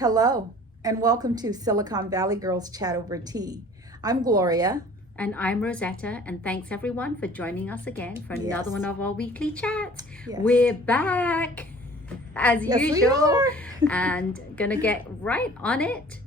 Hello, and welcome to Silicon Valley Girls Chat Over Tea. I'm Gloria. And I'm Rosetta, and thanks everyone for joining us again for another one of our weekly chats. Yes. We're back as Yes, usual and gonna get right on it.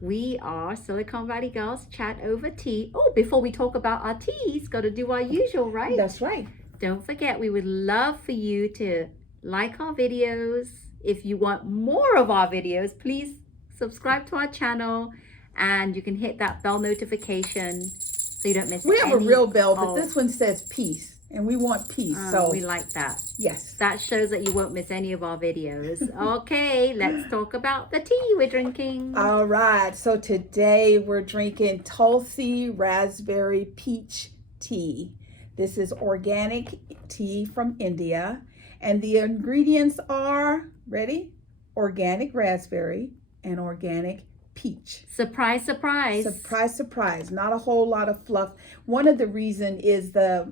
We are Silicon Valley Girls Chat Over Tea. Oh, before we talk about our teas, gotta do our usual, right? That's right. Don't forget, we would love for you to like our videos. If you want more of our videos, please subscribe to our channel and you can hit that bell notification so you don't miss We have a any real bell, but this one says peace, and we want peace. So we like that. Yes. That shows that you won't miss any of our videos. Okay, let's talk about the tea we're drinking. All right. So today we're drinking Tulsi Raspberry Peach Tea. This is organic tea from India. And the ingredients are, ready? Organic raspberry and organic peach. Surprise, surprise. Surprise, surprise. Not a whole lot of fluff. One of the reason is the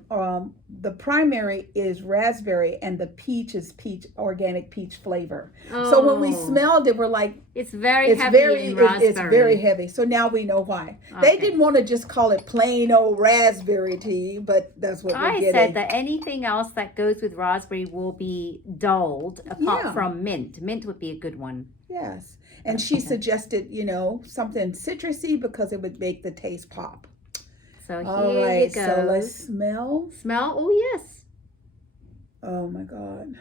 primary is raspberry and the peach is organic peach flavor. Oh, so when we smelled it, we're like, it's very heavy in raspberry. It's very heavy. So now we know why. Okay. They didn't want to just call it plain old raspberry tea, but that's what we're getting. I said that anything else that goes with raspberry will be dulled apart from mint. Mint would be a good one. Yes. And she suggested, something citrusy because it would make the taste pop. So here you go. So let's smell. Smell? Oh, yes. Oh, my God.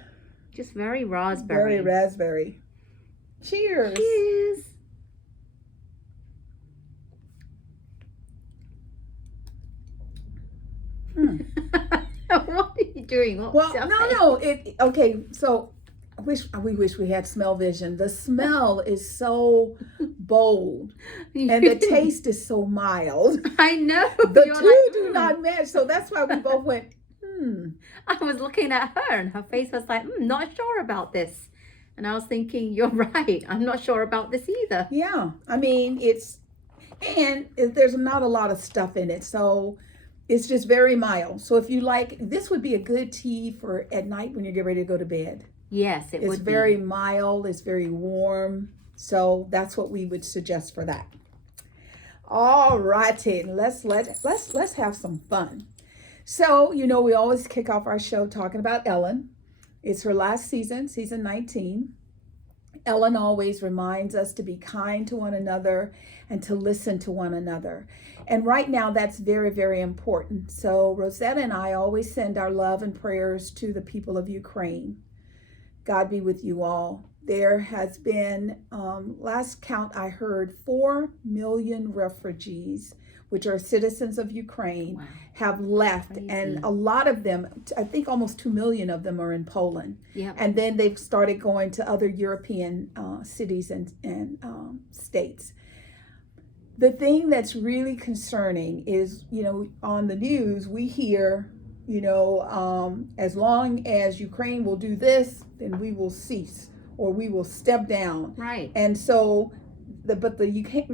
Just very raspberry. Very raspberry. Cheers. Cheers. What are you doing? No. Okay, so we wish we had smell vision. The smell is so bold and the taste is so mild. I know. The two do not match. So that's why we both went, I was looking at her and her face was like, not sure about this. And I was thinking, you're right. I'm not sure about this either. Yeah. I mean, there's not a lot of stuff in it. So it's just very mild. So if you like, this would be a good tea for at night when you get ready to go to bed. Yes, it would be. It's very mild. It's very warm. So that's what we would suggest for that. All righty. Let's have some fun. So, we always kick off our show talking about Ellen. It's her last season, season 19. Ellen always reminds us to be kind to one another and to listen to one another. And right now, that's very, very important. So Rosetta and I always send our love and prayers to the people of Ukraine. God be with you all. There has been, last count I heard, 4 million refugees, which are citizens of Ukraine, have left. Crazy. And a lot of them, I think almost 2 million of them are in Poland. Yep. And then they've started going to other European cities and states. The thing that's really concerning is, on the news, we hear, as long as Ukraine will do this, then we will cease or we will step down. Right. And so, the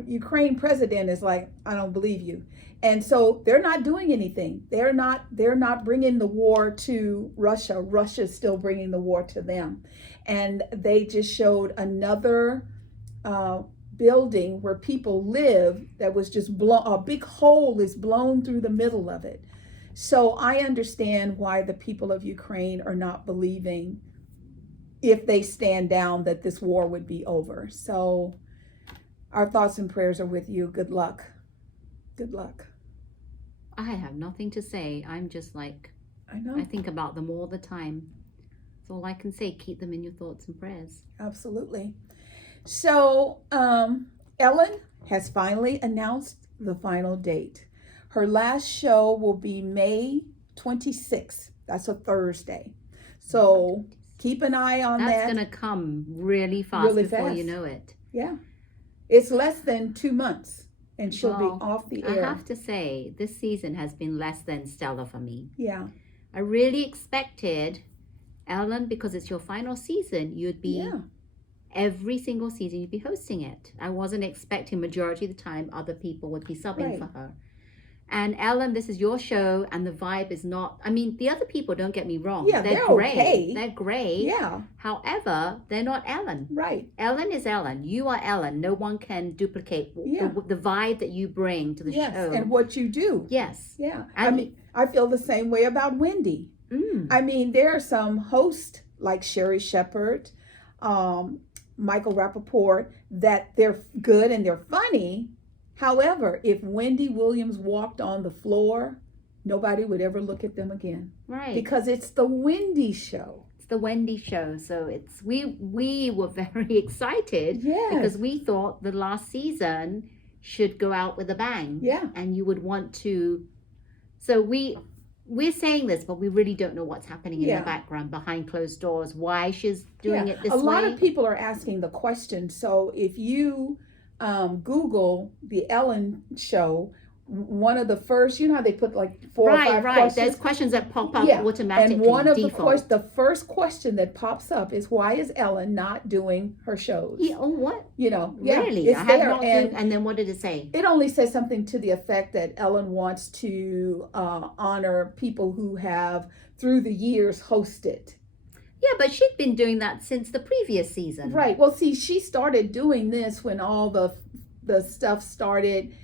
Ukraine president is like, I don't believe you. And so they're not doing anything. They're not bringing the war to Russia. Russia's still bringing the war to them. And they just showed another building where people live that was just blown, a big hole is blown through the middle of it. So I understand why the people of Ukraine are not believing, if they stand down, that this war would be over. So our thoughts and prayers are with you. Good luck. Good luck. I have nothing to say. I'm just like, I know. I think about them all the time. That's all I can say. Keep them in your thoughts and prayers. Absolutely. So Ellen has finally announced the final date. Her last show will be May 26th. That's a Thursday. So keep an eye on that. That's going to come really fast before you know it. Yeah. It's less than 2 months and she'll be off the air. I have to say, this season has been less than stellar for me. Yeah. I really expected, Ellen, because it's your final season, you'd be every single season you'd be hosting it. I wasn't expecting majority of the time other people would be subbing for her. And Ellen, this is your show, and the vibe is not. I mean, the other people, don't get me wrong. Yeah, they're okay. great. They're great. Yeah. However, they're not Ellen. Right. Ellen is Ellen. You are Ellen. No one can duplicate the vibe that you bring to the show. And what you do. Yes. Yeah. And I mean, I feel the same way about Wendy. I mean, there are some hosts like Sherry Shepherd, Michael Rappaport, that they're good and they're funny. However, if Wendy Williams walked on the floor, nobody would ever look at them again. Right. Because it's the Wendy show. It's the Wendy show. So it's we were very excited because we thought the last season should go out with a bang. Yeah. And you would want to. So we're saying this, but we really don't know what's happening in the background behind closed doors. Why she's doing it this way. A lot of people are asking the question. So if you Google the Ellen show, one of the first, you know how they put like 4 or 5 questions? There's questions that pop up automatically. And one of the first question that pops up is, why is Ellen not doing her shows? Yeah, oh, what? You know, really? It's there. And then what did it say? It only says something to the effect that Ellen wants to honor people who have, through the years, hosted. Yeah, but she'd been doing that since the previous season. Right. Well, see, she started doing this when all the stuff started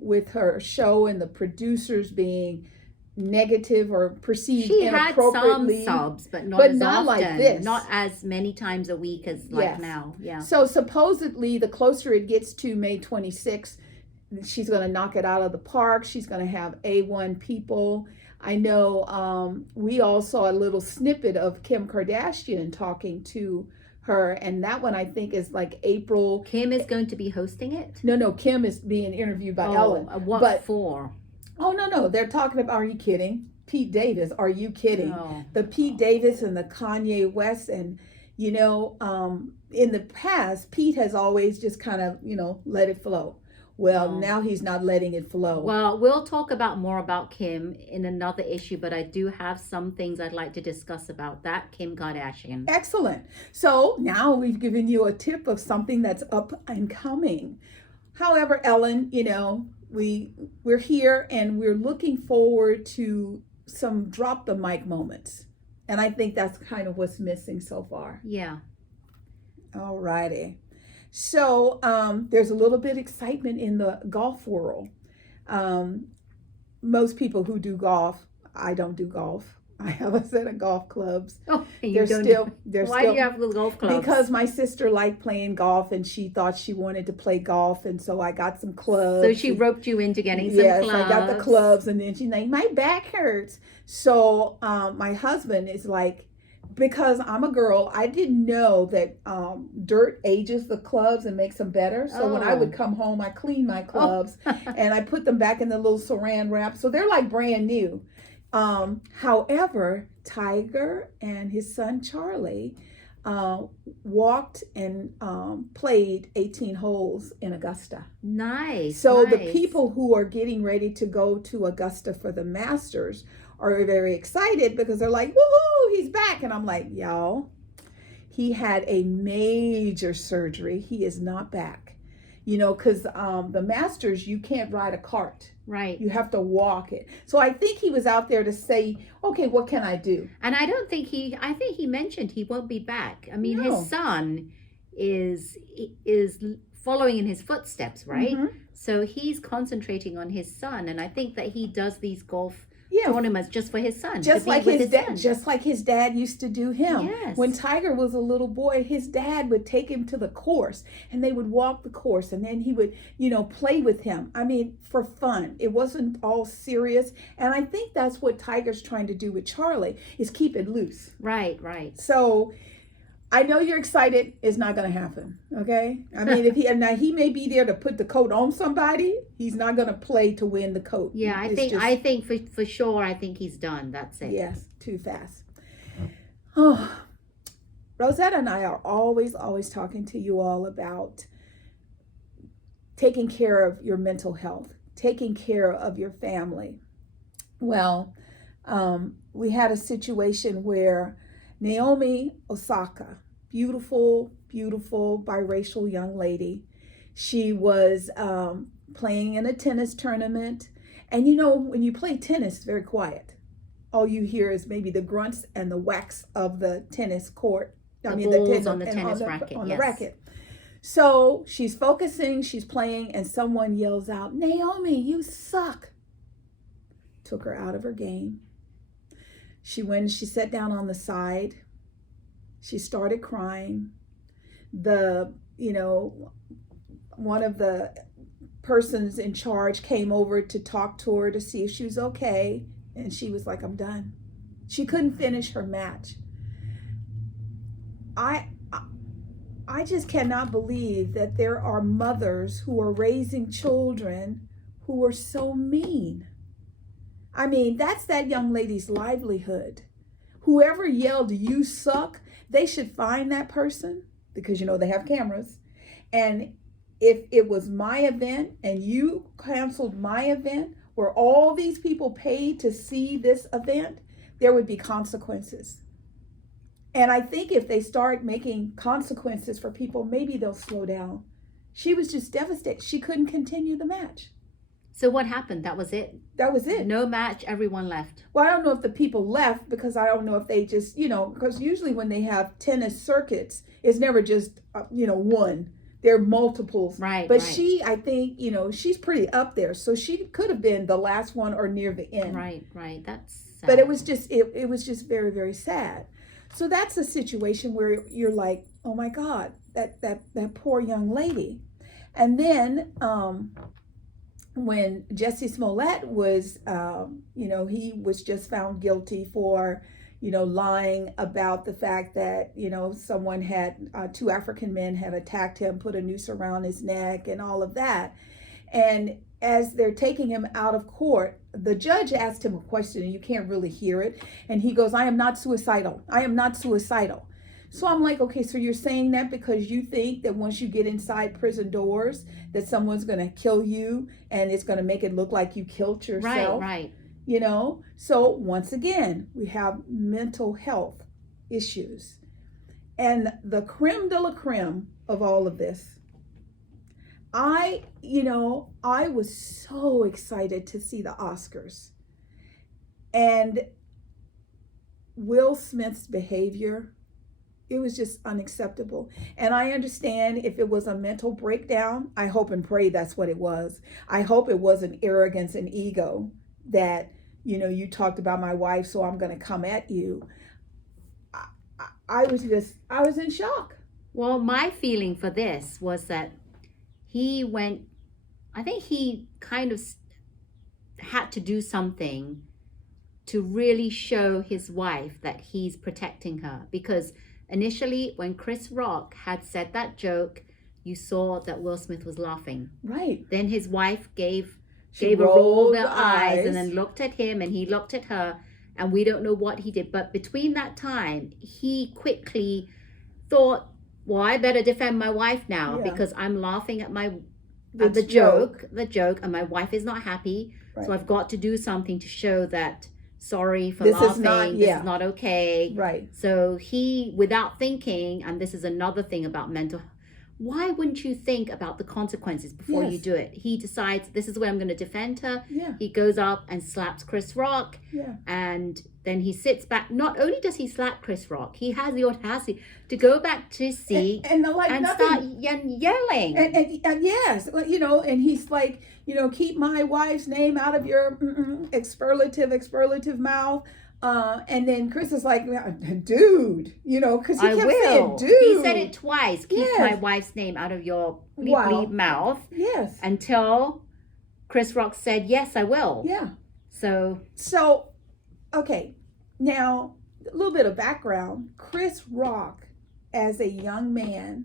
with her show and the producers being negative or perceived inappropriately. She had some subs, but not as often. Like this. Not as many times a week as now. Yeah. So supposedly, the closer it gets to May 26th, she's going to knock it out of the park. She's going to have A1 people. I know we all saw a little snippet of Kim Kardashian talking to her, and that one I think is like April. Kim is going to be hosting it? No, Kim is being interviewed by Ellen. What for? Oh, no, they're talking about, are you kidding? Pete Davis, are you kidding? Oh. The Pete Davis and the Kanye West, and you know, in the past, Pete has always just kind of, you know, let it flow. Well, now he's not letting it flow. Well, we'll talk more about Kim in another issue, but I do have some things I'd like to discuss about that Kim Kardashian. Excellent. So now we've given you a tip of something that's up and coming. However, Ellen, you know, we're here and we're looking forward to some drop the mic moments. And I think that's kind of what's missing so far. Yeah. All righty. So there's a little bit of excitement in the golf world. Most people who do golf, I don't do golf. I have a set of golf clubs. Oh, Why do you have little golf clubs? Because my sister liked playing golf and she thought she wanted to play golf, and so I got some clubs. So she roped you into getting some clubs. Yes, I got the clubs, and then she's like, my back hurts. So my husband is like, because I'm a girl, I didn't know that dirt ages the clubs and makes them better. So when I would come home, I cleaned my clubs and I put them back in the little saran wrap. So they're like brand new. However, Tiger and his son Charlie walked and played 18 holes in Augusta. Nice. So the people who are getting ready to go to Augusta for the Masters are very excited because they're like, woohoo, he's back. And I'm like, y'all, he had a major surgery. He is not back. You know, because the Masters, you can't ride a cart. Right. You have to walk it. So I think he was out there to say, okay, what can I do? And I think he mentioned he won't be back. I mean, his son is following in his footsteps, right? Mm-hmm. So he's concentrating on his son. And I think that he does these golf tournaments just for his son. Just like his dad used to do him. Yes. When Tiger was a little boy, his dad would take him to the course and they would walk the course and then he would, you know, play with him. I mean, for fun. It wasn't all serious. And I think that's what Tiger's trying to do with Charlie, is keep it loose. Right. So I know you're excited. It's not going to happen. Okay. I mean, if he may be there to put the coat on somebody. He's not going to play to win the coat. Yeah, I think for sure. I think he's done. That's it. Yes, too fast. Oh, Rosetta and I are always talking to you all about taking care of your mental health, taking care of your family. Well, we had a situation where Naomi Osaka, beautiful biracial young lady. She was playing in a tennis tournament And you know, when you play tennis, it's very quiet. All you hear is maybe the grunts and the whacks of the tennis court. The balls on the tennis racket. On the Yes. racket. So she's focusing, she's playing, and someone yells out, "Naomi, you suck." Took her out of her game. She sat down on the side. She started crying. One of the persons in charge came over to talk to her to see if she was okay. And she was like, "I'm done." She couldn't finish her match. I just cannot believe that there are mothers who are raising children who are so mean. I mean, that's that young lady's livelihood. Whoever yelled, "You suck," they should find that person, because, you know, they have cameras. And if it was my event and you canceled my event, where all these people paid to see this event, there would be consequences. And I think if they start making consequences for people, maybe they'll slow down. She was just devastated. She couldn't continue the match. So what happened? That was it? That was it. No match, everyone left. Well, I don't know if the people left, because I don't know if they just, because usually when they have tennis circuits, it's never just, one. There are multiples. Right. But right. she, I think, she's pretty up there. So she could have been the last one or near the end. Right. That's sad. But it was just, it was just very, very sad. So that's a situation where you're like, oh my God, that poor young lady. And then when Jesse Smollett was, he was just found guilty for, lying about the fact that, someone had, two African men had attacked him, put a noose around his neck and all of that. And as they're taking him out of court, the judge asked him a question, and you can't really hear it. And he goes, "I am not suicidal. I am not suicidal." So I'm like, okay, so you're saying that because you think that once you get inside prison doors, that someone's going to kill you and it's going to make it look like you killed yourself. Right. So once again, we have mental health issues. And the creme de la creme of all of this, I was so excited to see the Oscars. And Will Smith's behavior, it was just unacceptable. And I understand if it was a mental breakdown, I hope and pray that's what it was. I hope it wasn't arrogance and ego that, you talked about my wife, so I'm going to come at you. I was in shock. Well, my feeling for this was that I think he kind of had to do something to really show his wife that he's protecting her. Because initially, when Chris Rock had said that joke, you saw that Will Smith was laughing. Right. Then his wife gave a roll of the eyes and then looked at him, and he looked at her, and we don't know what he did. But between that time, he quickly thought, well, I better defend my wife now because I'm laughing at the joke, and my wife is not happy. Right. So I've got to do something to show that, sorry for laughing, this is not okay. Right. So he, without thinking, and this is another thing about mental, why wouldn't you think about the consequences before you do it? He decides, this is the way I'm going to defend her. Yeah. He goes up and slaps Chris Rock. Yeah. And then he sits back. Not only does he slap Chris Rock, he has the audacity to go back to his seat and start yelling. And yes, and he's like, keep my wife's name out of your expurlative mouth. And then Chris is like, dude, because he kept saying dude. He said it twice. Keep my wife's name out of your bleep mouth. Yes. Until Chris Rock said, yes, I will. Yeah. So, okay. Now, a little bit of background. Chris Rock, as a young man,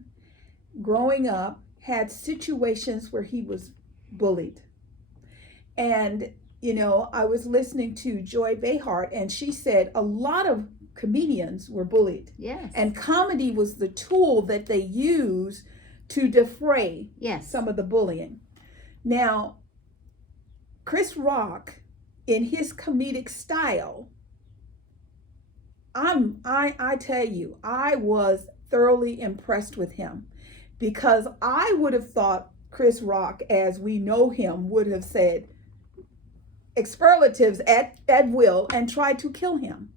growing up, had situations where he was bullied. And I was listening to Joy Behar, and she said a lot of comedians were bullied. Yes. And comedy was the tool that they used to defray some of the bullying. Now, Chris Rock, in his comedic style, I tell you, I was thoroughly impressed with him, because I would have thought Chris Rock, as we know him, would have said, expletives at will and tried to kill him.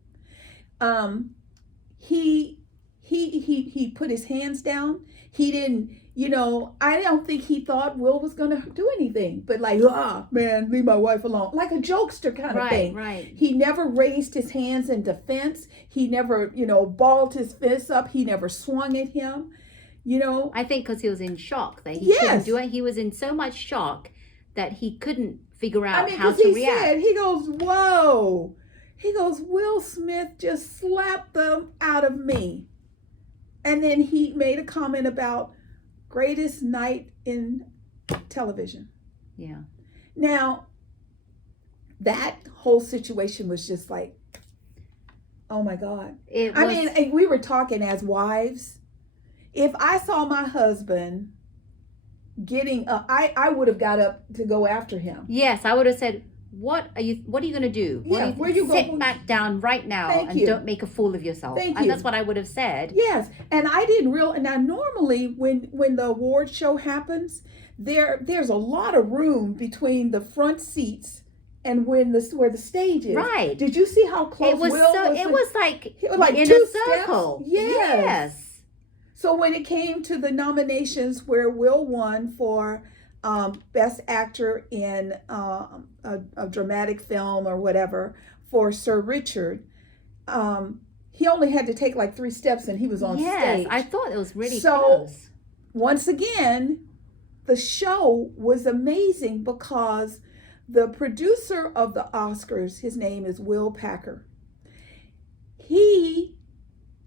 He put his hands down. He didn't, I don't think he thought Will was going to do anything, but like, man, leave my wife alone. Like a jokester kind of thing. Right. He never raised his hands in defense. He never, balled his fists up. He never swung at him, I think because he was in shock that he Yes. couldn't do it. He was in so much shock that he couldn't figure out how because to he react. said, he goes, whoa. He goes, Will Smith just slapped them out of me. And then he made a comment about greatest night in television. Yeah. Now, that whole situation was just like, oh my God. We were talking as wives. If I saw my husband getting up, I would have got up to go after him. Yes, I would have said, what are you going to do? Yeah, where you Sit go? back down right now and don't make a fool of yourself. Thank And you. that's what I would have said. Yes, and I didn't realize. Now, normally when the award show happens, there's a lot of room between the front seats and where the stage is. Right. Did you see how close It was Will so. was? It was like in two a circle. steps. Yes. Yes. So when it came to the nominations, where Will won for Best Actor in a dramatic film or whatever for Sir Richard, he only had to take like 3 steps and he was on stage. I thought it was really So, close. Once again, the show was amazing because the producer of the Oscars, his name is Will Packer, he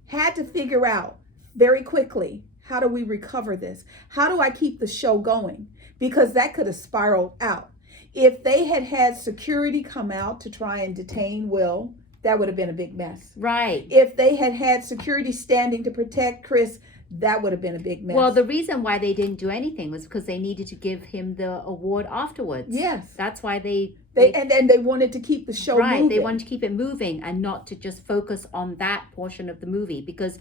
had to figure out very quickly, how do we recover this? How do I keep the show going? Because that could have spiraled out. If they had had security come out to try and detain Will, that would have been a big mess. Right. If they had had security standing to protect Chris, that would have been a big mess. Well, the reason why they didn't do anything was because they needed to give him the award afterwards. Yes. That's why they wanted to keep the show moving. They wanted to keep it moving and not to just focus on that portion of the movie. Because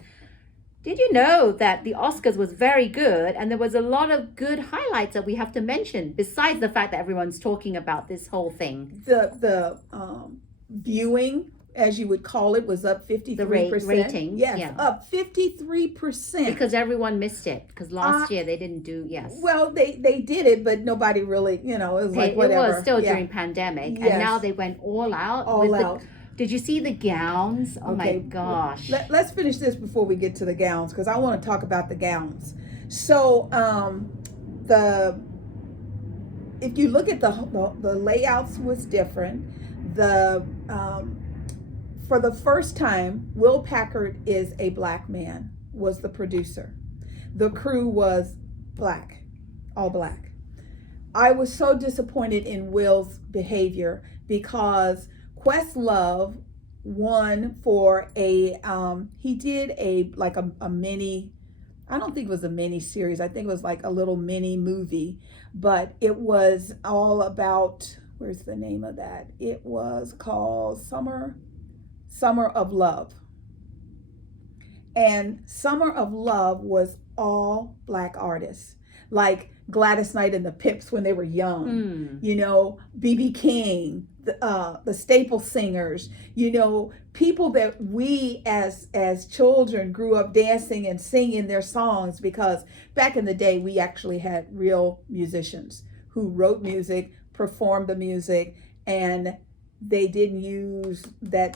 did you know that the Oscars was very good and there was a lot of good highlights that we have to mention besides the fact that everyone's talking about this whole thing? The viewing, as you would call it, was up 53%. The ratings, yes, yeah. Up 53%. Because everyone missed it. Because last year they didn't do, yes. Well, they did it, but nobody really, it was like whatever. It was still during pandemic. Yes. And now they went all out. All out. Did you see the gowns? Oh my gosh. Let's finish this before we get to the gowns, because I want to talk about the gowns. So, if you look at the layouts was different. For the first time, Will Packard is a black man, was the producer. The crew was black, all black. I was so disappointed in Will's behavior because Questlove won for he did a mini, I don't think it was a mini series, I think it was like a little mini movie, but it was all about, where's the name of that? It was called Summer of Love. And Summer of Love was all black artists, like Gladys Knight and the Pips when they were young, B.B. King, the Staple Singers, people that we as children grew up dancing and singing their songs, because back in the day we actually had real musicians who wrote music, performed the music, and they didn't use the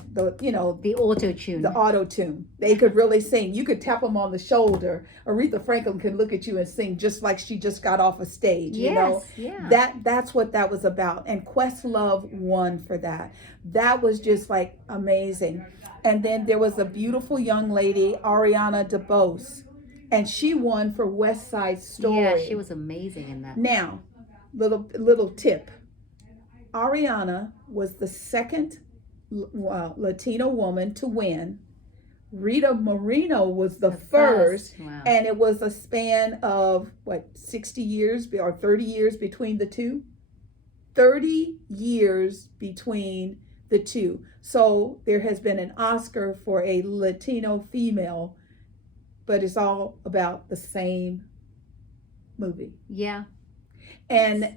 auto-tune. The auto-tune. They could really sing. You could tap them on the shoulder. Aretha Franklin could look at you and sing just like she just got off a stage. Yes, yeah. That's what that was about. And Questlove won for that. That was just like amazing. And then there was a beautiful young lady, Ariana DeBose, and she won for West Side Story. Yeah, she was amazing in that. Now, little tip. Ariana was the second Latino woman to win. Rita Moreno was the first. Wow. And it was a span of 60 years or 30 years between the two. 30 years between the two. So there has been an Oscar for a Latino female, but it's all about the same movie. Yeah. And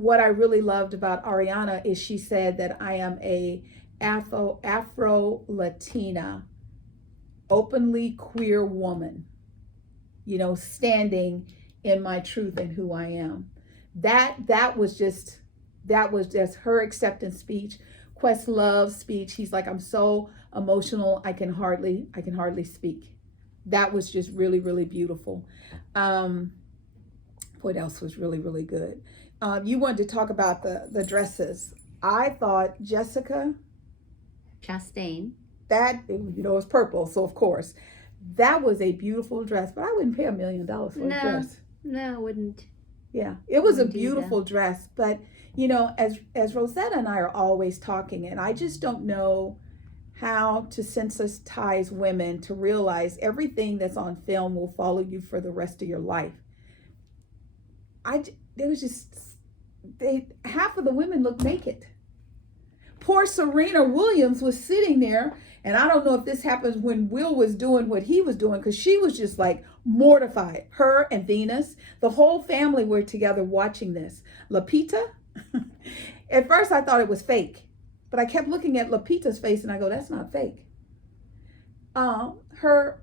what I really loved about Ariana is she said that I am a Afro Latina, openly queer woman, standing in my truth and who I am. That was just her acceptance speech. Questlove's speech. He's like, I'm so emotional, I can hardly speak. That was just really, really beautiful. What else was really, really good? You wanted to talk about the dresses. I thought Jessica Chastain. that it's purple, so of course that was a beautiful dress. But I wouldn't pay $1 million for a dress. No, I wouldn't. Yeah, it was a Wouldn't beautiful dress. But as Rosetta and I are always talking, and I just don't know how to sensitize women to realize everything that's on film will follow you for the rest of your life. Half of the women look naked. Poor Serena Williams was sitting there, and I don't know if this happens when Will was doing what he was doing, because she was just like mortified. Her and Venus, the whole family were together watching this. Lupita, at first I thought it was fake, but I kept looking at Lupita's face and I go, that's not fake. Her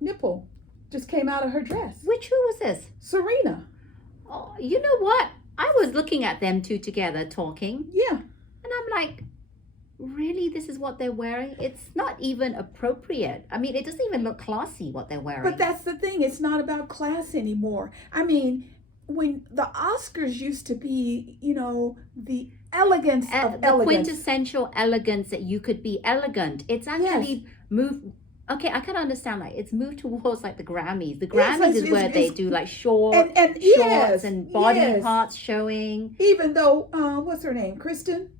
nipple just came out of her dress. Who was this? Serena. Oh, you know what? I was looking at them two together talking. Yeah. And I'm like, really? This is what they're wearing? It's not even appropriate. I mean, it doesn't even look classy what they're wearing. But that's the thing. It's not about class anymore. I mean, when the Oscars used to be, the elegance of the elegance. quintessential elegance that you could be elegant. It's actually moved. Okay, I can understand. Like, it's moved towards like the Grammys. The Grammys is where they do like shorts and body parts showing. Even though, what's her name? Kristen,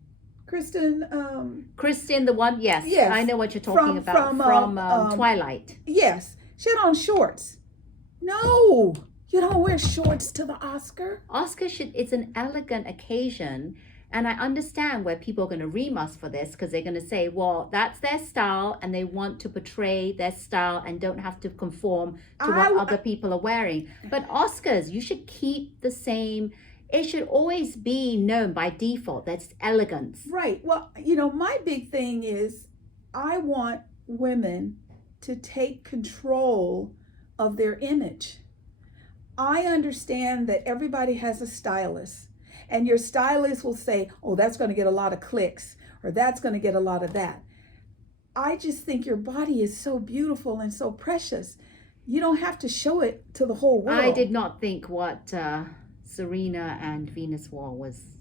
the one. Yes, I know what you're talking about from Twilight. Yes, she had on shorts. No, you don't wear shorts to the Oscar. It's an elegant occasion. And I understand where people are going to ream us for this, because they're going to say, well, that's their style and they want to portray their style and don't have to conform to what other people are wearing. But Oscars, you should keep the same. It should always be known by default. That's elegance. Right. Well, my big thing is I want women to take control of their image. I understand that everybody has a stylist. And your stylist will say, oh, that's going to get a lot of clicks, or that's going to get a lot of that. I just think your body is so beautiful and so precious. You don't have to show it to the whole world. I did not think what Serena and Venus wore was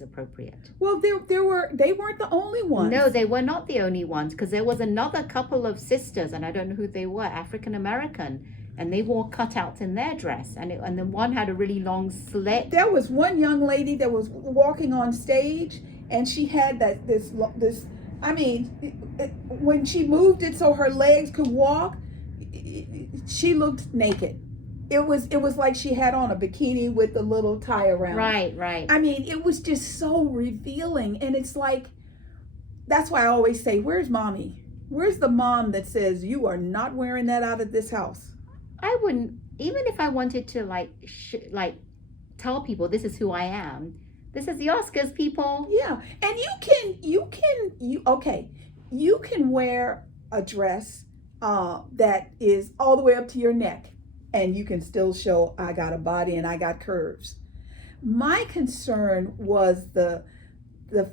appropriate. Well, they weren't the only ones. No, they were not the only ones, because there was another couple of sisters, and I don't know who they were, African American. And they wore cutouts in their dress, and then one had a really long slit. There was one young lady that was walking on stage, and she had this. I mean, when she moved it so her legs could walk, she looked naked. It was like she had on a bikini with the little tie around. Right. I mean, it was just so revealing, and it's like, that's why I always say, "Where's mommy? Where's the mom that says you are not wearing that out of this house?" I wouldn't, even if I wanted to tell people this is who I am. This is the Oscars, people. Yeah, and you can wear a dress that is all the way up to your neck, and you can still show I got a body and I got curves. My concern was the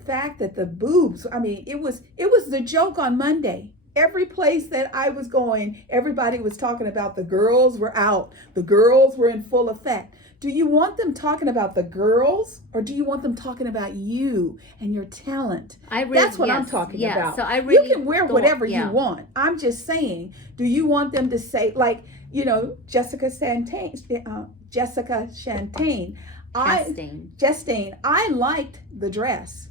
fact that the boobs. I mean, it was the joke on Monday. Every place that I was going, everybody was talking about the girls were out. The girls were in full effect. Do you want them talking about the girls, or do you want them talking about you and your talent? That's what I'm talking about. So you can wear whatever you want. I'm just saying, do you want them to say, like, Jessica Chastain. I liked the dress.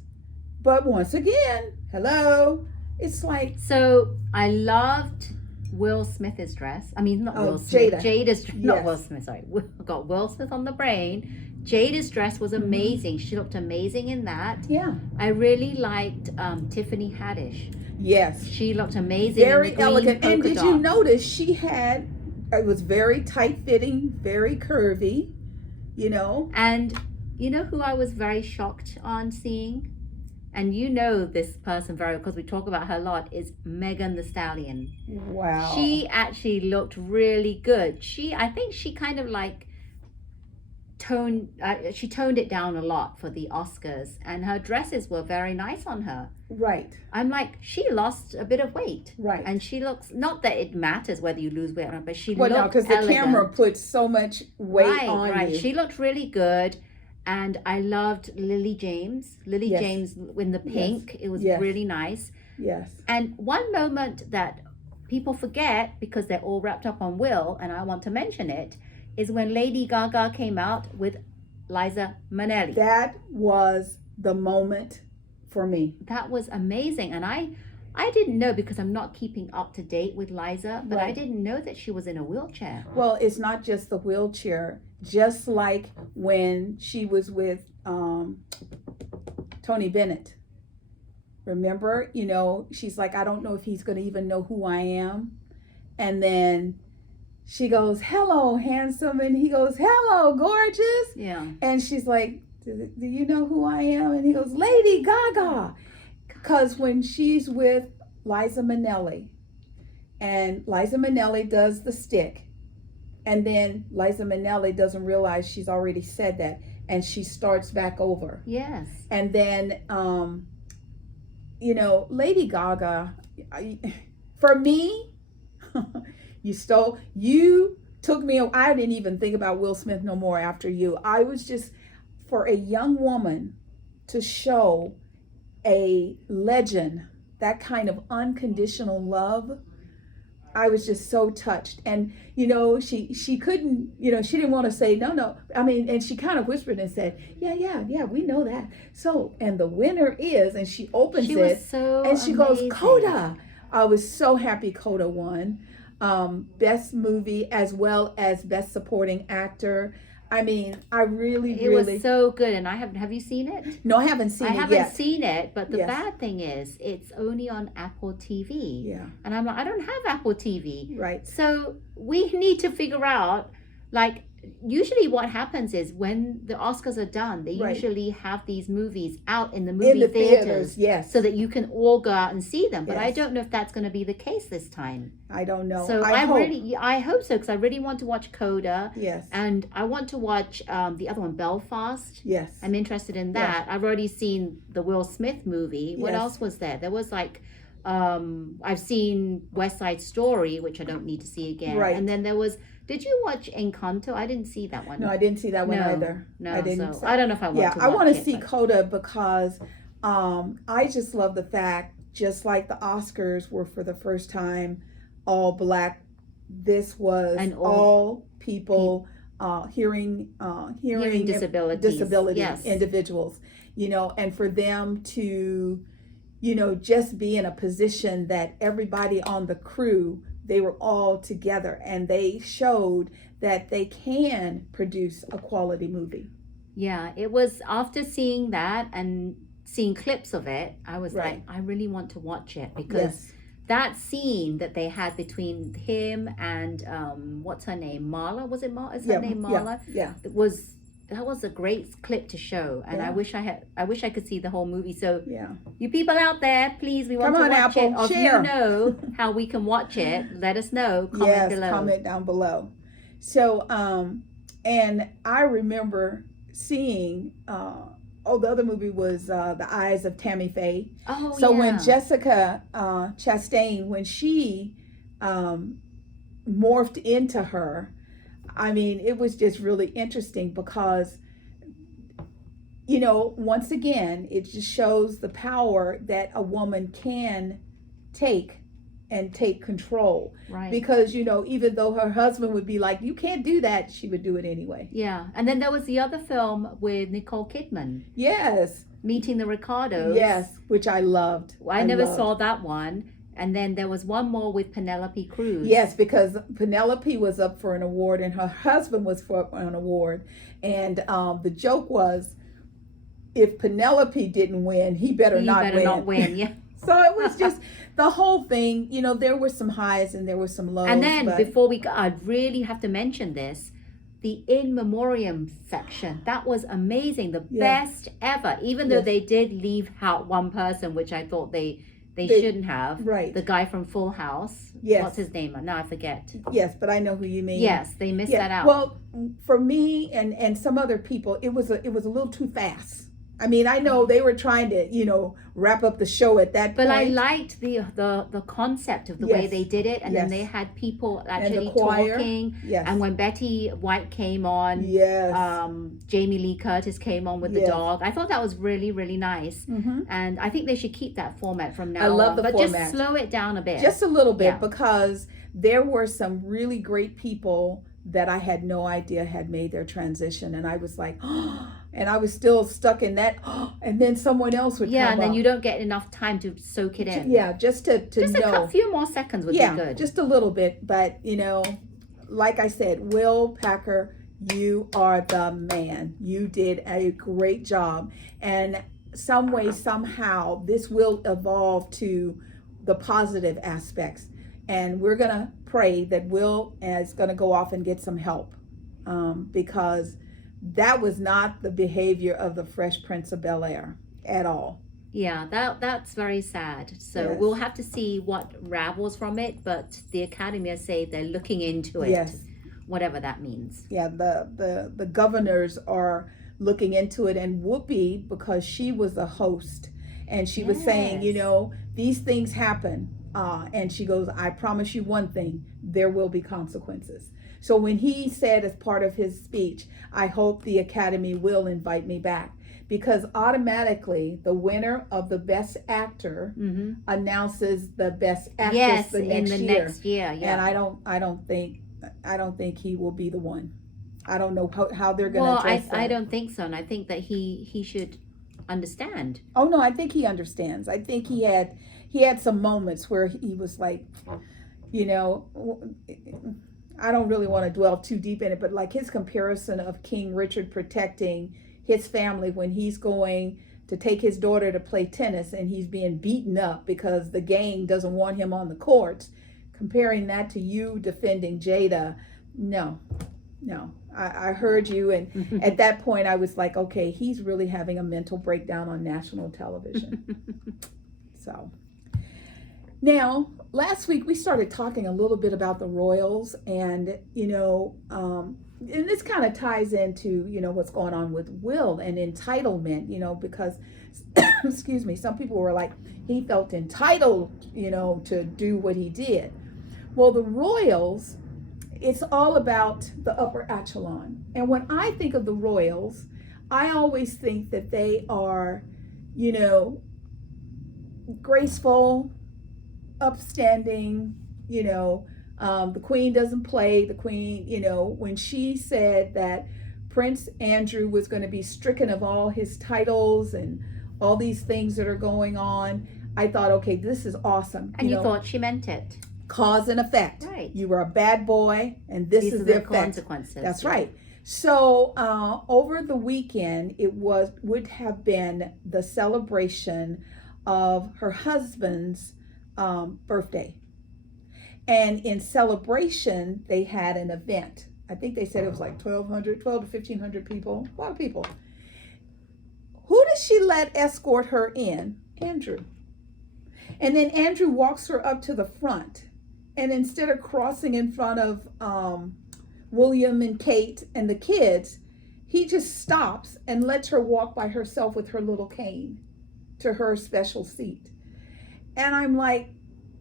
But once again, hello. It's like, so I loved Will Smith's dress. I mean, not Will Smith. Jada's dress. Not Will Smith. Sorry, I got Will Smith on the brain. Jada's dress was amazing. She looked amazing in that. Yeah. I really liked Tiffany Haddish. Yes. She looked amazing. Very elegant. And did you notice it was very tight fitting, very curvy, And you know who I was very shocked on seeing? And you know this person very well because we talk about her a lot, is Megan Thee Stallion. Wow. She actually looked really good. I think she kind of like she toned it down a lot for the Oscars, and her dresses were very nice on her. Right. I'm like, she lost a bit of weight. Right. And she looks, not that it matters whether you lose weight or not, but she Well, looked no, because the elegant. camera puts so much weight on Right. you. She looked really good. And I loved Lily James. Lily Yes. James in the pink. It was Yes. really nice. Yes. And one moment that people forget because they're all wrapped up on Will, and I want to mention it, is when Lady Gaga came out with Liza Minnelli. That was the moment for me. That was amazing. And I didn't know, because I'm not keeping up to date with Liza, but I Right. didn't know that she was in a wheelchair. Well, it's not just the wheelchair. Just like when she was with Tony Bennett. Remember, she's like, I don't know if he's going to even know who I am. And then she goes, hello, handsome. And he goes, hello, gorgeous. Yeah. And she's like, do you know who I am? And he goes, Lady Gaga. Because when she's with Liza Minnelli, and Liza Minnelli does the stick, and then Liza Minnelli doesn't realize she's already said that, and she starts back over. Yes. And then, Lady Gaga, for me, you took me, I didn't even think about Will Smith no more after you. I was just, for a young woman to show a legend that kind of unconditional love, I was just so touched. And she couldn't, she didn't want to say no. I mean, and she kind of whispered and said, yeah, we know that. So, and the winner is, and she opens She it, was so and she amazing. goes, Coda. I was so happy Coda won best movie as well as best supporting actor. I mean, I really, It was so good. And have you seen it? No, I haven't seen I it haven't yet. seen it, but the Yes. bad thing is it's only on Apple TV. Yeah. And I'm like, I don't have Apple TV. Right. So we need to figure out, like, usually what happens is when the Oscars are done, they Right. usually have these movies out in the In movie the theaters, yes. so that you can all go out and see them. But I Yes. don't know if that's going to be the case this time. I don't know. So I hope. I hope so, because I really want to watch Coda. Yes. And I want to watch the other one, Belfast. Yes. I'm interested in that. I've already seen the Will Smith movie. What Yes. else was there? There was like, I've seen West Side Story, which I don't need to see again. Right. And then there was, did you watch Encanto? I didn't see that one. No, I didn't see that one No, either. No, I didn't. so I don't know if I want to I watch want to it, see but- Coda because I just love the fact, just like the Oscars were for the first time all black, this was And all people hearing disabilities. Yes. individuals, and for them to, just be in a position that everybody on the crew, they were all together and they showed that they can produce a quality movie. Yeah, it was after seeing that and seeing clips of it, I was Right. like, I really want to watch it, because Yes. that scene that they had between him and what's her name, Marla? Was it Marla? Is her name Marla? Yeah. That was a great clip to show, and Yeah. I wish I could see the whole movie. So Yeah. you people out there, please, we want Come to on, watch Apple, it. Or if share. you know how we can watch it, let us know. Comment Yes, below. comment down below. So, and I remember seeing, the other movie was The Eyes of Tammy Faye. Oh, So yeah. when Jessica Chastain, when she morphed into her, I mean, it was just really interesting because, once again, it just shows the power that a woman can take and take control. Right. Because, even though her husband would be like, you can't do that, she would do it anyway. Yeah, and then there was the other film with Nicole Kidman, Yes. Meeting the Ricardos. Yes, which I loved. I never loved. saw that one. And then there was one more with Penelope Cruz. Yes, because Penelope was up for an award and her husband was for an award. And the joke was, if Penelope didn't win, he better not win. Yeah. So it was just the whole thing. There were some highs and there were some lows. And then but before we go, I really have to mention this. the in memoriam section. That was amazing. The Yeah. best ever. Even though Yes. they did leave out one person, which I thought they shouldn't have. Right. The guy from Full House. Yes. What's his name? Now I forget. Yes, but I know who you mean. Yes, they missed that out. Well, for me and some other people, it was a little too fast. I mean, I know they were trying to, wrap up the show at that But point. I liked the concept of the way Yes. they did it, and then Yes. they had people And actually the choir. talking. Yes. And when Betty White came on, Yes. Jamie Lee Curtis came on with the Yes. dog. I thought that was really, really nice, Mhm. and I think they should keep that format from now I love on. the but format. just slow it down a bit. Just a little bit, Yeah. because there were some really great people that I had no idea had made their transition, and I was like, and I was still stuck in that, and then someone else would Yeah, come and then up. you don't get enough time to soak it in. Yeah, just to Just know. a few more seconds would Yeah, be good. just a little bit, but like I said, Will Packer, you are the man. You did a great job, and some way, somehow, this will evolve to the positive aspects, and we're gonna pray that Will is gonna go off and get some help, because that was not the behavior of the Fresh Prince of Bel-Air at all. Yeah, that's very sad. So Yes. we'll have to see what ravels from it, but the Academy say they're looking into it. Yes. Whatever that means. Yeah, the governors are looking into it, and Whoopi, because she was a host, and she was saying, Yes. these things happen, and she goes, I promise you one thing, there will be consequences. So when he said as part of his speech, I hope the Academy will invite me back, because automatically the winner of the Best Actor announces the Best Actress Yes, the next in the year. next year. Yeah. And I don't think he will be the one. I don't know how they're going to Well, address that. I don't think so, and I think that he should understand. Oh no, I think he understands. I think he had some moments where he was like, I don't really want to dwell too deep in it, but like his comparison of King Richard protecting his family when he's going to take his daughter to play tennis and he's being beaten up because the gang doesn't want him on the courts, comparing that to you defending Jada. No. I heard you, and at that point I was like, okay, he's really having a mental breakdown on national television. So now, last week we started talking a little bit about the royals, and and this kind of ties into what's going on with Will and entitlement, because excuse me, some people were like, he felt entitled to do what he did. Well, the royals, it's all about the upper echelon, and when I think of the royals, I always think that they are graceful, upstanding. The queen doesn't play. The queen, when she said that Prince Andrew was going to be stricken of all his titles and all these things that are going on, I thought, okay, this is awesome. And you thought she meant it. Cause and effect. Right. You were a bad boy, and this is the effect. Consequences. That's right. So over the weekend, it would have been the celebration of her husband's birthday. And in celebration, they had an event. I think they said it was like 12 to 1,500 people. A lot of people. Who does she let escort her in? Andrew. And then Andrew walks her up to the front. And instead of crossing in front of William and Kate and the kids, he just stops and lets her walk by herself with her little cane to her special seat. And I'm like,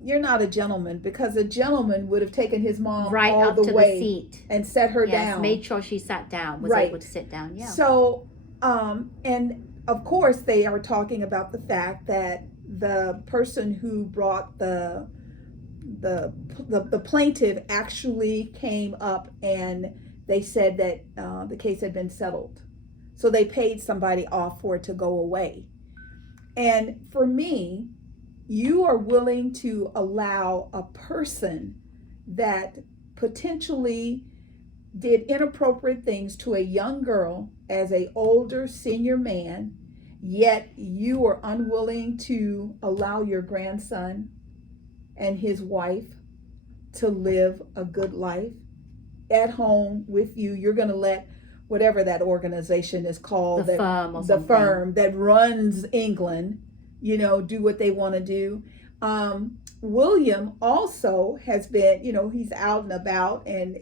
you're not a gentleman, because a gentleman would have taken his mom right all up the to way the seat and set her yes, down. Made sure she sat down, was Right. able to sit down. Yeah. So, and of course they are talking about the fact that the person who brought the plaintiff actually came up and they said that the case had been settled. So they paid somebody off for it to go away. And for me, you are willing to allow a person that potentially did inappropriate things to a young girl as a older senior man, yet you are unwilling to allow your grandson and his wife to live a good life. at home with you. You're going to let whatever that organization is called, The firm or the something. firm that runs England, do what they want to do. William also has been, he's out and about, and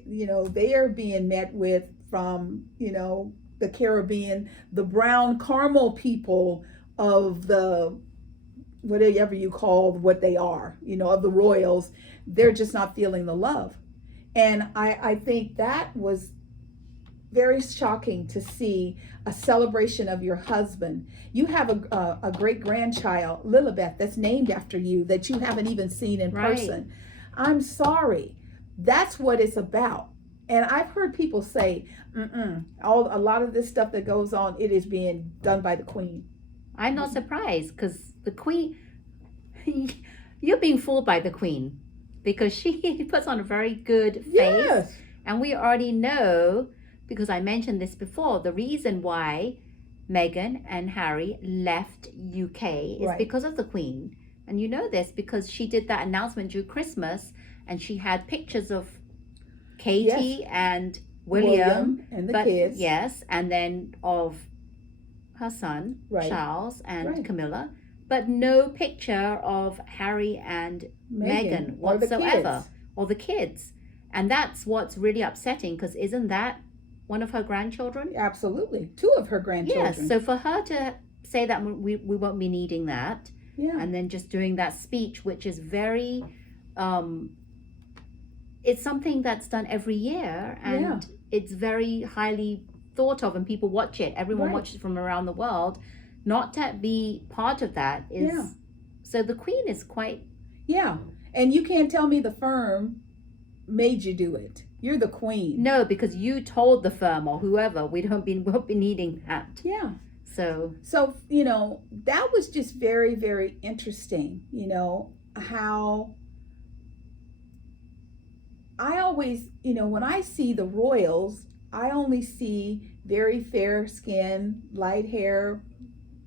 they are being met with from the Caribbean, the brown caramel people of the whatever you call what they are, of the royals. They're just not feeling the love. And I think that was very shocking to see a celebration of your husband. You have a great grandchild, Lilibeth, that's named after you, that you haven't even seen in person. I'm sorry. That's what it's about. And I've heard people say, a lot of this stuff that goes on, it is being done by the Queen. I'm not surprised, because the Queen, you're being fooled by the Queen, because she puts on a very good face. Yes. And we already know, because I mentioned this before, the reason why Meghan and Harry left UK is because of the Queen. And you know this because she did that announcement during Christmas, and she had pictures of Katie and William and the kids. Yes, and then of her son, Charles and Camilla, but no picture of Harry and Meghan whatsoever, or the kids. And that's what's really upsetting, because isn't that one of her grandchildren? Absolutely. 2 of her grandchildren. Yes. So for her to say that we won't be needing that, and then just doing that speech, which is very, it's something that's done every year, and it's very highly thought of, and people watch it. Everyone watches from around the world. Not to be part of that is, so the Queen is quite... Yeah. And you can't tell me the firm made you do it. You're the Queen. No, because you told the firm or whoever we won't be needing that. Yeah. So that was just very, very interesting. How I always, when I see the royals, I only see very fair skin, light hair,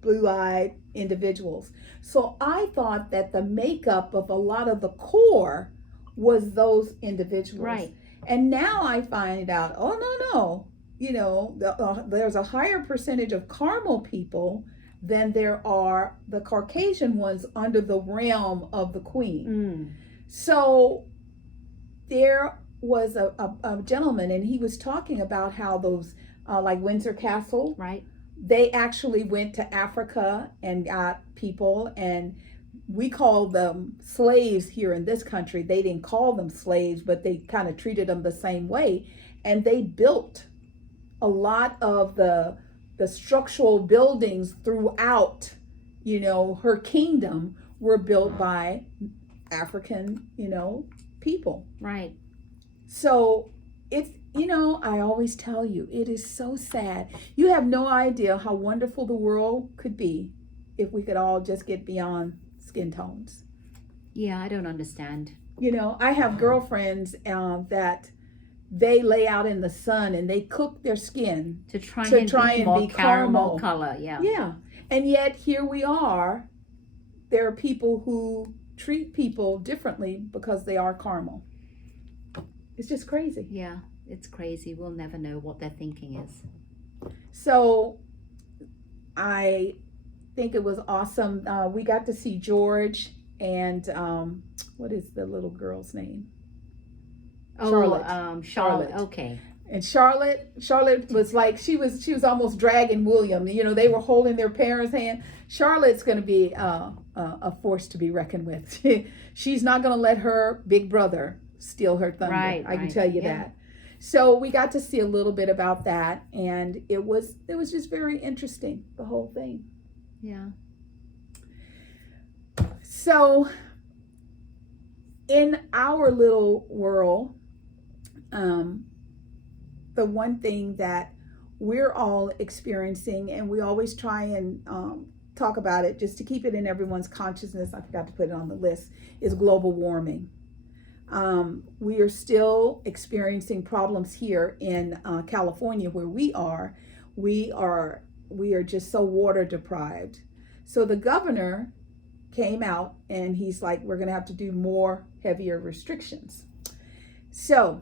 blue-eyed individuals. So I thought that the makeup of a lot of the core was those individuals. Right. And now I find out, no. There's a higher percentage of caramel people than there are the Caucasian ones under the realm of the Queen. So there was a gentleman, and he was talking about how those, like Windsor Castle, they actually went to Africa and got people, and we call them slaves here in this country. They didn't call them slaves, but they kind of treated them the same way. And they built a lot of the structural buildings throughout, her kingdom were built by African, people. Right. So it's, I always tell you, it is so sad. You have no idea how wonderful the world could be if we could all just get beyond skin tones. Yeah, I don't understand. I have girlfriends that they lay out in the sun and they cook their skin to try and be more caramel color. Yeah. And yet here we are. There are people who treat people differently because they are caramel. It's just crazy. Yeah, it's crazy. We'll never know what their thinking is. So I think it was awesome. We got to see George and what is the little girl's name? Charlotte. Okay. And Charlotte was like, she was almost dragging William. They were holding their parents' hand. Charlotte's going to be a force to be reckoned with. She's not going to let her big brother steal her thunder. I can tell you that. So we got to see a little bit about that, and it was just very interesting, the whole thing. Yeah. So in our little world, the one thing that we're all experiencing, and we always try and talk about it just to keep it in everyone's consciousness, I forgot to put it on the list, is global warming. We are still experiencing problems here in California where we are. We are just so water deprived. So the governor came out and he's like, we're going to have to do more heavier restrictions. So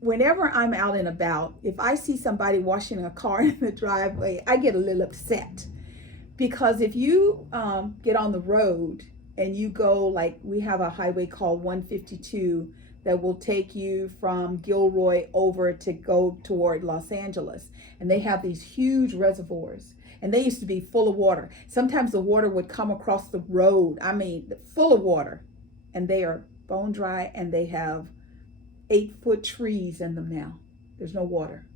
whenever I'm out and about, if I see somebody washing a car in the driveway, I get a little upset. Because if you get on the road and you go, like we have a highway called 152 that will take you from Gilroy over to go toward Los Angeles. And they have these huge reservoirs. And they used to be full of water. Sometimes the water would come across the road. I mean, full of water. And they are bone dry, and they have 8-foot trees in them now. There's no water.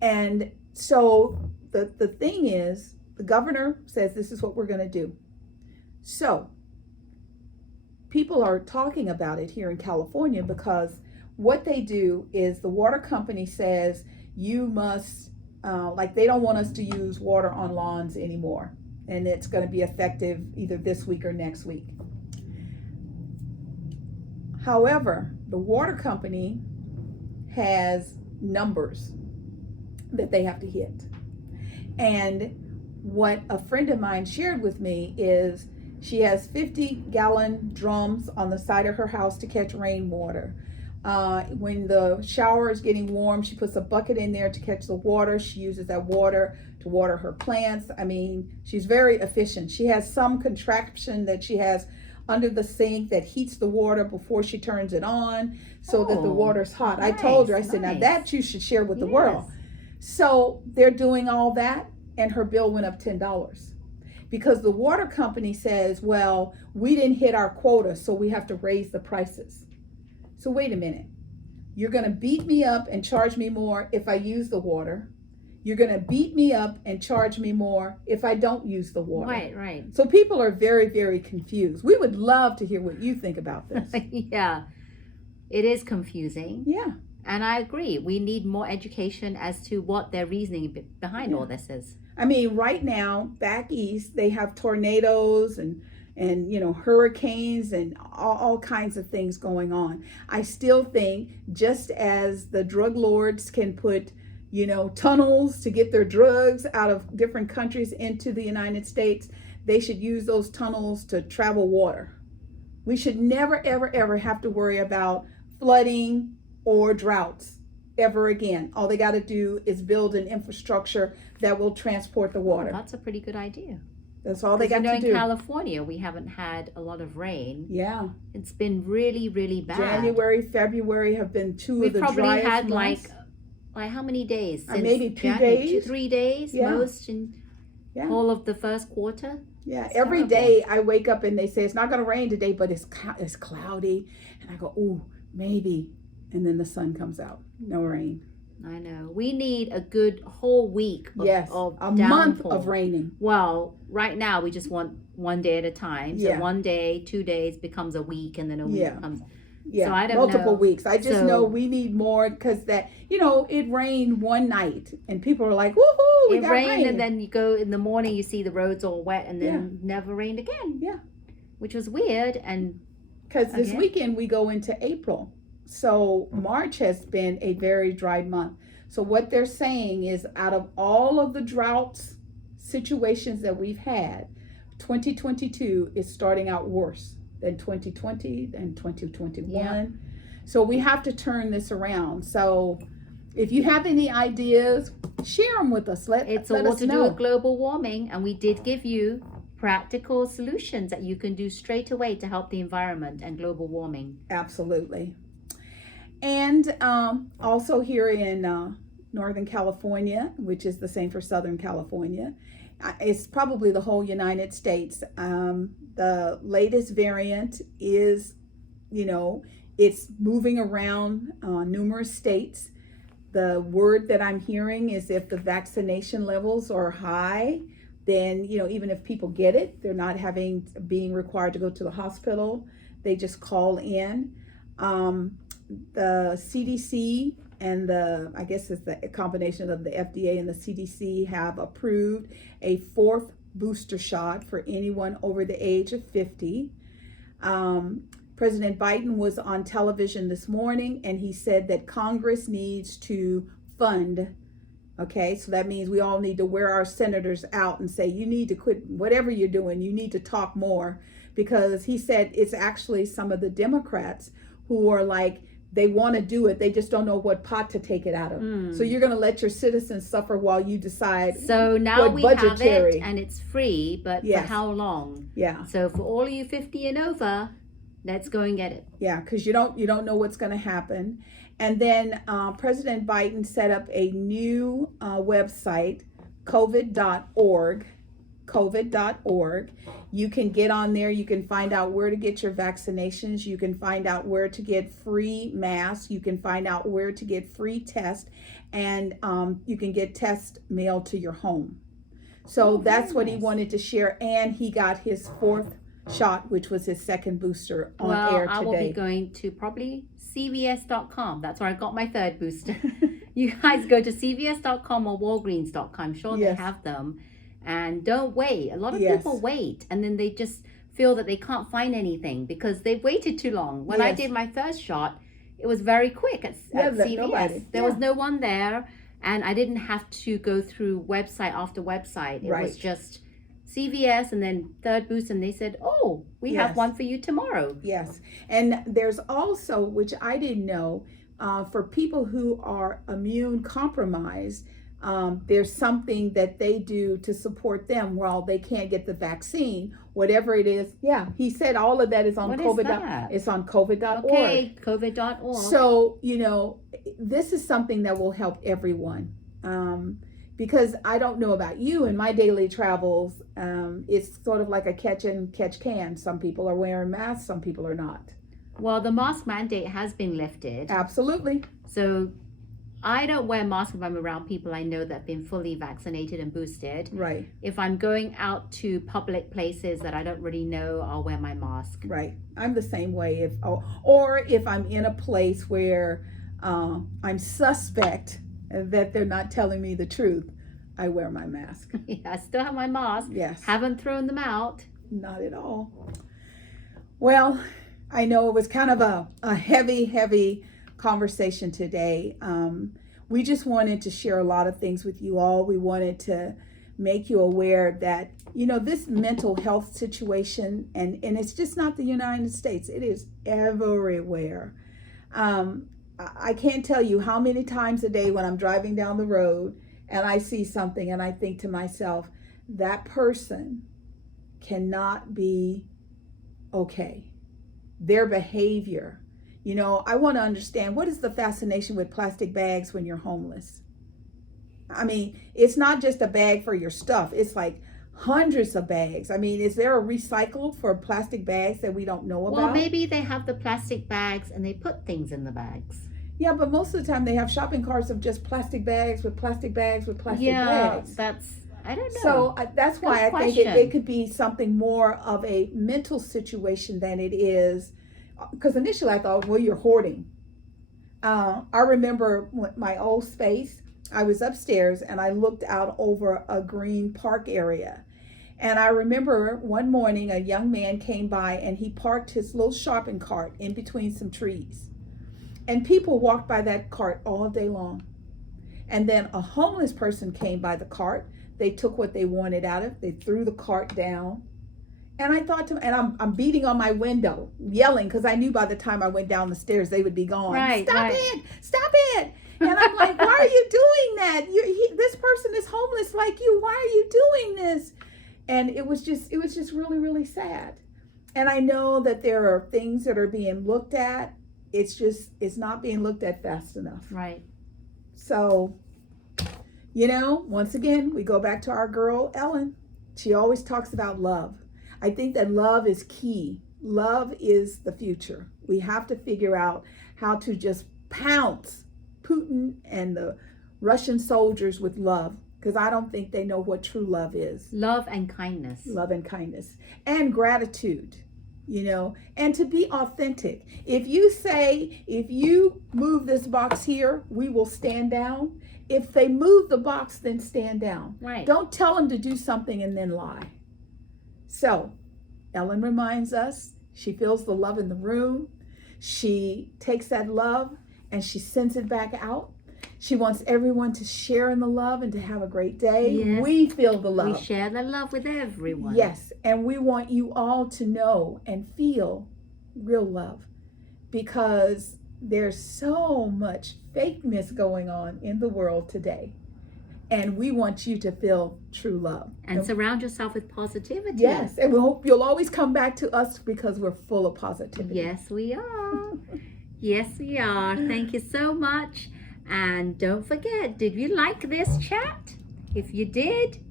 And so the thing is, the governor says this is what we're going to do. So people are talking about it here in California, because what they do is the water company says you must, like they don't want us to use water on lawns anymore. And it's going to be effective either this week or next week. However, the water company has numbers that they have to hit. And what a friend of mine shared with me is she has 50-gallon drums on the side of her house to catch rainwater. When the shower is getting warm, she puts a bucket in there to catch the water. She uses that water to water her plants. I mean, she's very efficient. She has some contraption that she has under the sink that heats the water before she turns it on so that the water's hot. Nice, I told her, I said, now that you should share with the world. So they're doing all that, and her bill went up $10 because the water company says, well, we didn't hit our quota, so we have to raise the prices. So wait a minute. You're going to beat me up and charge me more if I use the water. You're going to beat me up and charge me more if I don't use the water. Right. So people are very, very confused. We would love to hear what you think about this. Yeah, it is confusing. Yeah. And I agree. We need more education as to what their reasoning behind all this is. I mean, right now, back east, they have tornadoes and hurricanes and all kinds of things going on. I still think just as the drug lords can put tunnels to get their drugs out of different countries into the United States, they should use those tunnels to travel water. We should never, ever, ever have to worry about flooding or droughts ever again. All they got to do is build an infrastructure that will transport the water. That's a pretty good idea. That's all they got to do. In California, we haven't had a lot of rain. Yeah. It's been really, really bad. January, February have been two of the driest months. We probably had like how many days? Since maybe 2 days? 3 days most in all of the first quarter. Yeah, it's every terrible. day I wake up and they say it's not going to rain today, but it's cloudy. And I go, ooh, maybe. And then the sun comes out. No rain. I know. We need a good whole week of a month of raining. Well, right now we just want one day at a time. So 1 day, 2 days becomes a week, and then a week becomes... Yeah, so I don't multiple know. weeks. I just know we need more because it rained one night and people are like, woohoo, we got rain. And then you go in the morning, you see the roads all wet, and then never rained again. Yeah. Which was weird. And because this weekend we go into April. So March has been a very dry month. So what they're saying is out of all of the droughts situations that we've had, 2022 is starting out worse than 2020 and 2021. Yeah. So we have to turn this around. So if you have any ideas, share them with us. It's all to do with global warming, and we did give you practical solutions that you can do straight away to help the environment and global warming. Absolutely. And also here in Northern California, which is the same for Southern California, it's probably the whole United States. The latest variant is, it's moving around numerous states. The word that I'm hearing is if the vaccination levels are high, then, even if people get it, they're not being required to go to the hospital. They just call in. The CDC and I guess it's the combination of the FDA and the CDC have approved a 4th booster shot for anyone over the age of 50. President Biden was on television this morning and he said that Congress needs to fund. Okay, so that means we all need to wear our senators out and say, you need to quit whatever you're doing. You need to talk more, because he said it's actually some of the Democrats who are like they want to do it. They just don't know what pot to take it out of. So you're going to let your citizens suffer while you decide. So now what we budgetary. have it, and it's free, but Yes. for how long? Yeah. So for all of you 50 and over, let's go and get it. Yeah, because you don't know what's going to happen. And then President Biden set up a new website, covid.org. covid.org. You can get on there. You can find out where to get your vaccinations. You can find out where to get free masks. You can find out where to get free tests. And you can get tests mailed to your home. So that's what he wanted to share. And he got his 4th shot, which was his 2nd booster on air today. I will be going to probably CVS.com. That's where I got my 3rd booster. You guys go to CVS.com or Walgreens.com. I'm sure Yes. they have them. And don't wait. A lot of Yes. people wait, and then they just feel that they can't find anything because they've waited too long. When I Yes. did my 1st shot, it was very quick at CVS. nobody. There was no one there, and I didn't have to go through website after website. It was Right. just CVS and then 3rd boost, and they said, "Oh, we have Yes. one for you tomorrow." Yes. And there's also, which I didn't know, for people who are immune compromised, there's something that they do to support them while they can't get the vaccine, whatever it is. Yeah, he said all of that is on What is COVID. that? It's on covid.org. Okay, COVID.org. So, this is something that will help everyone. Because I don't know about you, in my daily travels, it's sort of like a catch and catch can. Some people are wearing masks, some people are not. Well, the mask mandate has been lifted. Absolutely. So I don't wear masks if I'm around people I know that have been fully vaccinated and boosted. Right. If I'm going out to public places that I don't really know, I'll wear my mask. Right. I'm the same way. Or if I'm in a place where I'm suspect that they're not telling me the truth, I wear my mask. Yeah, I still have my mask. Yes. Haven't thrown them out. Not at all. Well, I know it was kind of a heavy conversation today. We just wanted to share a lot of things with you all. We wanted to make you aware that, this mental health situation, and it's just not the United States, it is everywhere. I can't tell you how many times a day when I'm driving down the road and I see something and I think to myself, that person cannot be okay. Their behavior. I want to understand, what is the fascination with plastic bags when you're homeless? I mean, it's not just a bag for your stuff. It's like hundreds of bags. I mean, is there a recycle for plastic bags that we don't know about? Well, maybe they have the plastic bags and they put things in the bags. Yeah, but most of the time they have shopping carts of just plastic bags with plastic bags with plastic bags. I don't know. So that's why I think question. it could be something more of a mental situation than it is. Because initially I thought, well, you're hoarding. I remember my old space, I was upstairs and I looked out over a green park area. And I remember one morning a young man came by and he parked his little shopping cart in between some trees. And people walked by that cart all day long. And then a homeless person came by the cart. They took what they wanted out of it. They threw the cart down. And I thought to, and I'm beating on my window, yelling, because I knew by the time I went down the stairs, they would be gone. Right, Stop right. it! Stop it! And I'm like, why are you doing that? This person is homeless like you. Why are you doing this? And it was just really, really sad. And I know that there are things that are being looked at. It's not being looked at fast enough. Right. So, once again, we go back to our girl, Ellen. She always talks about love. I think that love is key. Love is the future. We have to figure out how to just pounce Putin and the Russian soldiers with love, because I don't think they know what true love is. Love and kindness. Love and kindness and gratitude, and to be authentic. If you move this box here, we will stand down. If they move the box, then stand down. Right. Don't tell them to do something and then lie. So, Ellen reminds us, she feels the love in the room. She takes that love and she sends it back out. She wants everyone to share in the love and to have a great day. Yes. We feel the love. We share the love with everyone. Yes, and we want you all to know and feel real love, because there's so much fakeness going on in the world today. And we want you to feel true love. And surround yourself with positivity. Yes, and we hope you'll always come back to us because we're full of positivity. Yes, we are. Yes, we are. Thank you so much. And don't forget, did you like this chat? If you did,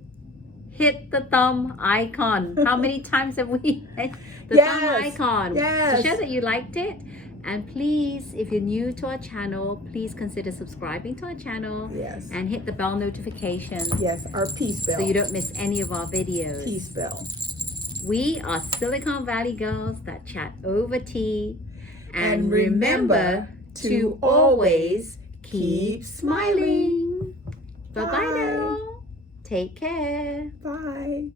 hit the thumb icon. How many times have we hit the thumb icon? Yes. To show that you liked it. And please, if you're new to our channel, please consider subscribing to our channel. Yes. And hit the bell notification. Yes, our peace bell. So you don't miss any of our videos. Peace bell. We are Silicon Valley girls that chat over tea. And remember to always keep smiling. Bye-bye now. Take care. Bye.